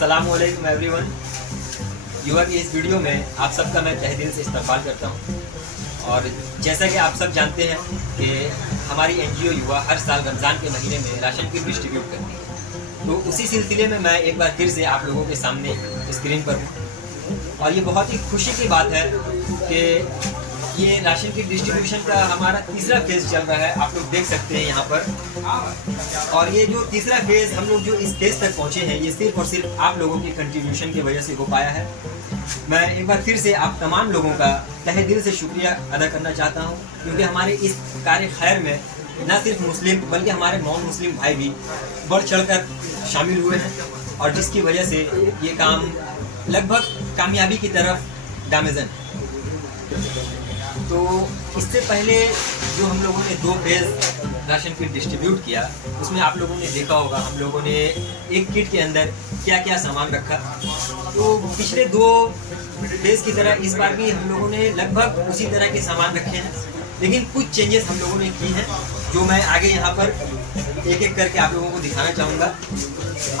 अस्सलामुअलैकुम एवरीवन। युवा की इस वीडियो में आप सबका मैं तहे दिल से इस्तकबाल करता हूँ। और जैसा कि आप सब जानते हैं कि हमारी एनजीओ युवा हर साल रमज़ान के महीने में राशन किट डिस्ट्रीब्यूट करती है, तो उसी सिलसिले में मैं एक बार फिर से आप लोगों के सामने स्क्रीन पर हूँ। और ये बहुत ही खुशी की बात है कि ये राशन की डिस्ट्रीब्यूशन का हमारा तीसरा फेज़ चल रहा है, आप लोग देख सकते हैं यहाँ पर। और ये जो तीसरा फेज़ हम लोग जो इस फेज़ तक पहुँचे हैं, ये सिर्फ और सिर्फ आप लोगों की कंट्रीब्यूशन की वजह से हो पाया है। मैं एक बार फिर से आप तमाम लोगों का तहे दिल से शुक्रिया अदा करना चाहता हूँ, क्योंकि हमारे इस कार्य खैर में न सिर्फ मुस्लिम बल्कि हमारे नॉन मुस्लिम भाई भी बढ़ चढ़कर शामिल हुए हैं, और जिसकी वजह से ये काम लगभग कामयाबी की तरफ गामज़न है। तो इससे पहले जो हम लोगों ने 2 फेज़ राशन किट डिस्ट्रीब्यूट किया, उसमें आप लोगों ने देखा होगा हम लोगों ने एक किट के अंदर क्या क्या सामान रखा। तो पिछले 2 फेज़ की तरह इस बार भी हम लोगों ने लगभग उसी तरह के सामान रखे हैं, लेकिन कुछ चेंजेस हम लोगों ने की हैं जो मैं आगे यहाँ पर एक एक करके आप लोगों को दिखाना चाहूँगा।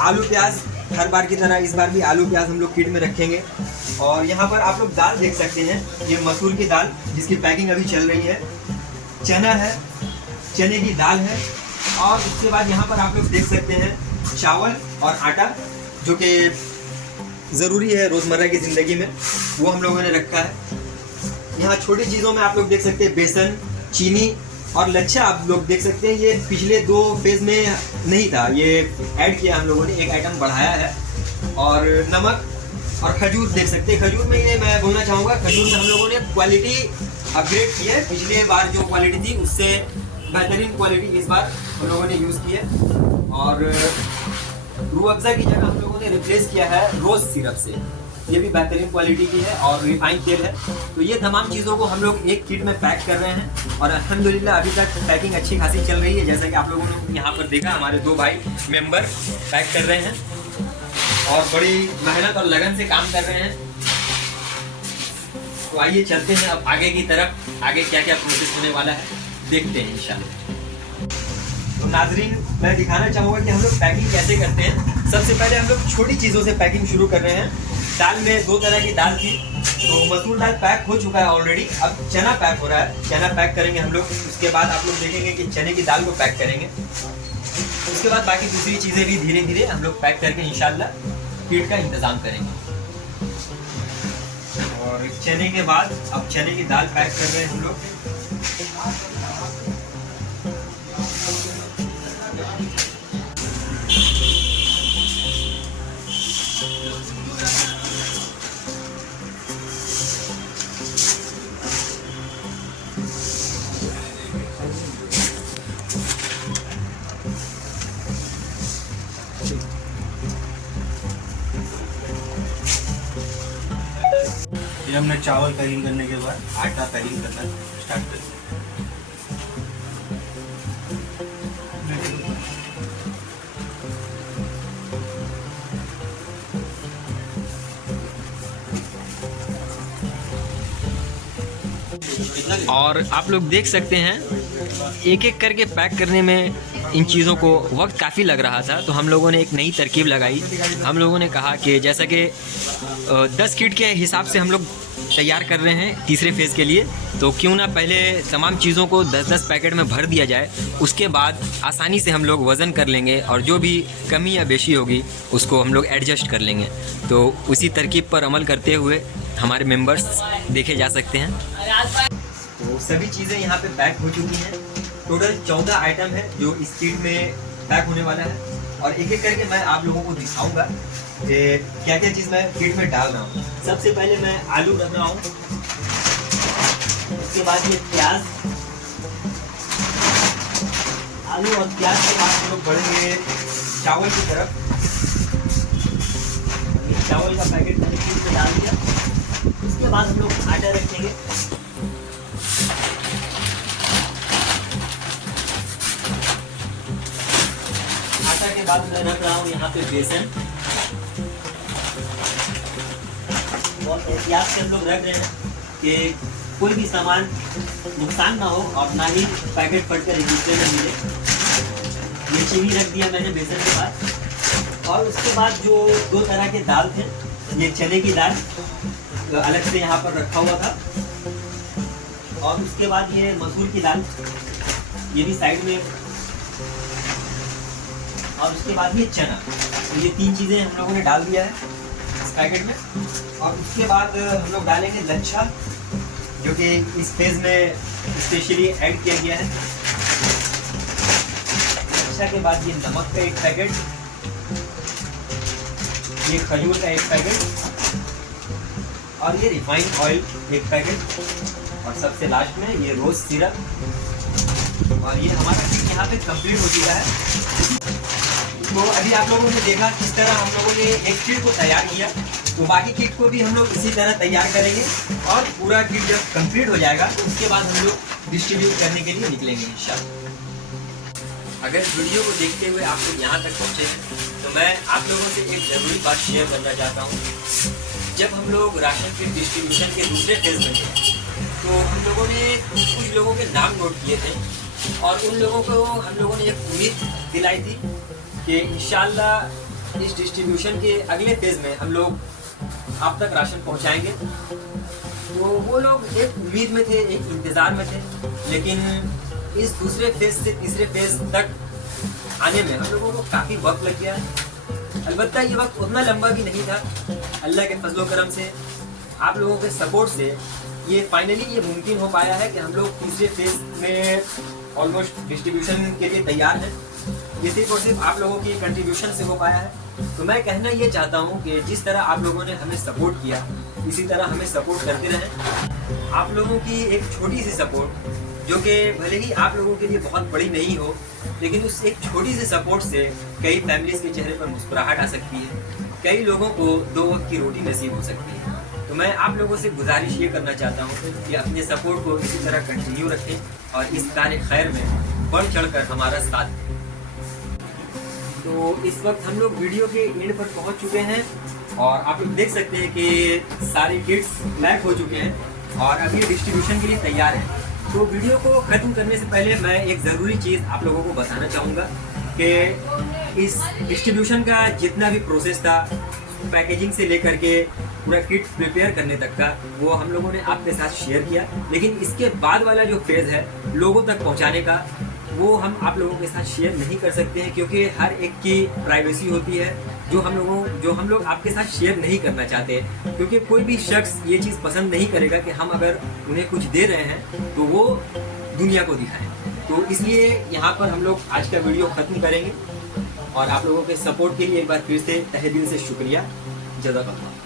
आलू प्याज हर बार की तरह इस बार भी आलू प्याज हम लोग किट में रखेंगे। और यहाँ पर आप लोग दाल देख सकते हैं, ये मसूर की दाल जिसकी पैकिंग अभी चल रही है, चना है, चने की दाल है, और उसके बाद यहाँ पर आप लोग देख सकते हैं चावल और आटा जो कि ज़रूरी है रोज़मर्रा की ज़िंदगी में, वो हम लोगों ने रखा है। यहाँ छोटी चीज़ों में आप लोग देख सकते हैं बेसन, चीनी और लच्छा आप लोग देख सकते हैं, ये पिछले 2 फेज़ में नहीं था, ये ऐड किया हम लोगों ने, एक आइटम बढ़ाया है। और नमक और खजूर देख सकते हैं। खजूर में ये मैं बोलना चाहूँगा, खजूर में हम लोगों ने क्वालिटी अपग्रेड की है, पिछले बार जो क्वालिटी थी उससे बेहतरीन क्वालिटी इस बार हम लोगों ने यूज़ की है। और रूह अफ़ज़ा की जगह हम लोगों ने रिप्लेस किया है रोज़ सिरप से, ये भी बेहतरीन क्वालिटी की है, और रिफाइंड तेल है। तो ये तमाम चीज़ों को हम लोग एक किट में पैक कर रहे हैं, और अल्हम्दुलिल्लाह अभी तक पैकिंग अच्छी खासी चल रही है। जैसा कि आप लोगों ने यहाँ पर देखा, हमारे 2 भाई मेंबर पैक कर रहे हैं और बड़ी मेहनत और लगन से काम कर रहे हैं। तो आइए चलते हैं अब आगे की तरफ, आगे क्या क्या प्रोसेस होने वाला है देखते हैं इंशाल्लाह। तो नाजरीन, मैं दिखाना चाहूँगा कि हम लोग पैकिंग कैसे करते हैं। सबसे पहले हम लोग छोटी चीज़ों से पैकिंग शुरू कर रहे हैं। दाल में 2 तरह की दाल थी, तो मसूर दाल पैक हो चुका है ऑलरेडी, अब चना पैक हो रहा है, चना पैक करेंगे हम लोग। उसके बाद आप लोग देखेंगे कि चने की दाल को पैक करेंगे। उसके बाद बाकी दूसरी चीज़ें भी धीरे धीरे हम लोग पैक करके इंशाल्लाह किट का इंतज़ाम करेंगे। और चने के बाद अब चने की दाल पैक कर रहे हैं हम लोग। फिर हमने चावल पैकिंग करने के बाद आटा पैकिंग करना स्टार्ट कर दिया। और आप लोग देख सकते हैं एक एक करके पैक करने में इन चीज़ों को वक्त काफ़ी लग रहा था, तो हम लोगों ने एक नई तरकीब लगाई। हम लोगों ने कहा कि जैसा कि 10 किट के हिसाब से हम लोग तैयार कर रहे हैं तीसरे फेज़ के लिए, तो क्यों ना पहले तमाम चीज़ों को 10-10 पैकेट में भर दिया जाए, उसके बाद आसानी से हम लोग वज़न कर लेंगे और जो भी कमी या बेशी होगी उसको हम लोग एडजस्ट कर लेंगे। तो उसी तरकीब पर अमल करते हुए हमारे मेंबर्स देखे जा सकते हैं। तो सभी चीज़ें यहाँ पे पैक हो चुकी हैं। टोटल 14 आइटम है जो इस किट में पैक होने वाला है, और एक एक करके मैं आप लोगों को दिखाऊंगा कि क्या क्या चीज़ मैं किट में डाल रहा हूँ। सबसे पहले मैं आलू रख रहा हूँ, उसके बाद ये प्याज, आलू और प्याज के बाद हम लोग बढ़ेंगे चावल की तरफ। चावल का पैकेट मैंने किट में डाल दिया। उसके बाद हम लोग आटा रखेंगे, के बाद मैं रख रहा हूँ यहाँ पे बेसन, और एहतियात से हम लोग रख रहे हैं कि कोई भी सामान नुकसान ना हो और ना ही पैकेट फट कर एक दूसरे में मिले। ये चीनी रख दिया मैंने बेसन के बाद। और उसके बाद जो 2 तरह के दाल थे, ये चने की दाल अलग से यहाँ पर रखा हुआ था, और उसके बाद ये मसूर की दाल, ये भी साइड में, और उसके बाद ये चना। तो ये 3 चीज़ें हम लोगों ने डाल दिया है इस पैकेट में। और उसके बाद हम लोग डालेंगे लच्छा, जो कि इस फेज में स्पेशली ऐड किया गया है। लच्छा के बाद ये नमक का 1 पैकेट, ये खजूर का 1 पैकेट, और ये रिफाइंड ऑयल 1 पैकेट, और सबसे लास्ट में ये रोज सिरप। और ये हमारा किट यहाँ पे कंप्लीट हो चुका है। तो अभी आप लोगों ने देखा किस तरह हम लोगों ने एक किट को तैयार किया, तो बाकी किट को भी हम लोग इसी तरह तैयार करेंगे, और पूरा किट जब कंप्लीट हो जाएगा तो उसके बाद हम लोग डिस्ट्रीब्यूट करने के लिए निकलेंगे इंशाल्लाह। अगर वीडियो को देखते हुए आप लोग यहाँ तक पहुँचे हैं तो मैं आप लोगों से एक ज़रूरी बात शेयर करना चाहता हूँ। जब हम लोग राशन किट डिस्ट्रीब्यूशन के दूसरे फेज में थे तो हम लोगों ने कुछ लोगों के नाम नोट किए थे, और उन लोगों को हम लोगों ने एक उम्मीद दिलाई थी कि इंशाल्लाह इस डिस्ट्रीब्यूशन के अगले फेज में हम लोग आप तक राशन पहुंचाएंगे। तो वो लोग एक उम्मीद में थे, एक इंतज़ार में थे, लेकिन इस दूसरे फेज से तीसरे फेज तक आने में हम लोगों को काफ़ी वक्त लग गया। अलबत्ता ये वक्त उतना लंबा भी नहीं था। अल्लाह के फजलो करम से, आप लोगों के सपोर्ट से ये फाइनली ये मुमकिन हो पाया है कि हम लोग तीसरे फेज में ऑलमोस्ट डिस्ट्रीब्यूशन के लिए तैयार हैं। ये सिर्फ और सिर्फ आप लोगों की कंट्रीब्यूशन से हो पाया है। तो मैं कहना ये चाहता हूँ कि जिस तरह आप लोगों ने हमें सपोर्ट किया, इसी तरह हमें सपोर्ट करते रहें। आप लोगों की एक छोटी सी सपोर्ट, जो कि भले ही आप लोगों के लिए बहुत बड़ी नहीं हो, लेकिन उस एक छोटी सी सपोर्ट से कई फैमिलीज़ के चेहरे पर मुस्कुराहट आ सकती है, कई लोगों को 2 वक्त की रोटी नसीब हो सकती है। तो मैं आप लोगों से गुजारिश ये करना चाहता हूँ कि अपने सपोर्ट को इसी तरह कंटिन्यू रखें और इस कार्य खैर में बढ़ चढ़कर हमारा साथ दें। तो इस वक्त हम लोग वीडियो के एंड पर पहुँच चुके हैं, और आप लोग देख सकते हैं कि सारे किट्स ब्लैक हो चुके हैं और अभी डिस्ट्रीब्यूशन के लिए तैयार हैं। तो वीडियो को ख़त्म करने से पहले मैं एक ज़रूरी चीज़ आप लोगों को बताना चाहूँगा कि इस डिस्ट्रीब्यूशन का जितना भी प्रोसेस था, पैकेजिंग से लेकर के पूरा किट प्रिपेयर करने तक का, वो हम लोगों ने आपके साथ शेयर किया। लेकिन इसके बाद वाला जो फेज़ है लोगों तक पहुंचाने का, वो हम आप लोगों के साथ शेयर नहीं कर सकते हैं, क्योंकि हर एक की प्राइवेसी होती है जो हम लोग आपके साथ शेयर नहीं करना चाहते। क्योंकि कोई भी शख्स ये चीज़ पसंद नहीं करेगा कि हम अगर उन्हें कुछ दे रहे हैं तो वो दुनिया को दिखाएं। तो इसलिए यहाँ पर हम लोग आज का वीडियो ख़त्म करेंगे, और आप लोगों के सपोर्ट के लिए एक बार फिर से तहे दिल से शुक्रिया। जज़ाकल्लाह।